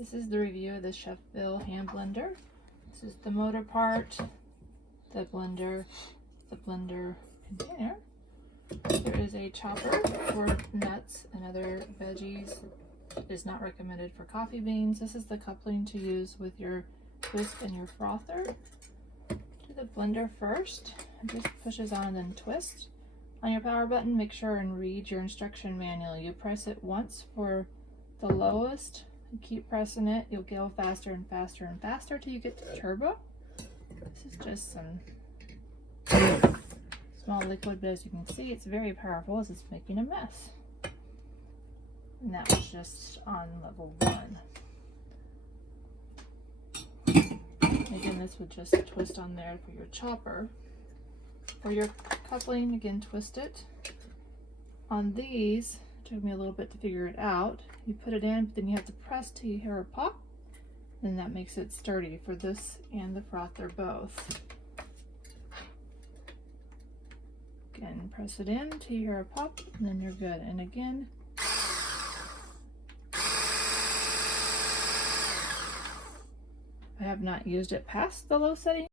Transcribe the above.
This is the review of the ChefVille hand blender. This is the motor part, the blender container. There is a chopper for nuts and other veggies. It is not recommended for coffee beans. This is the coupling to use with your whisk and your frother. Do the blender first. It just pushes on and then twist. On your power button, make sure and read your instruction manual. You press it once for the lowest. You keep pressing it. You'll go faster and faster and faster till you get to turbo. This is just some small liquid, but as you can see, it's very powerful as it's making a mess. And that was just on level 1. Again, this would just twist on there for your chopper. For your coupling, again, twist it. On these, it took me a little bit to figure it out. You put it in, but then you have to press till you hear a pop. Then that makes it sturdy for this and the frother both. Again, press it in till you hear a pop, and then you're good. And again, I have not used it past the low setting.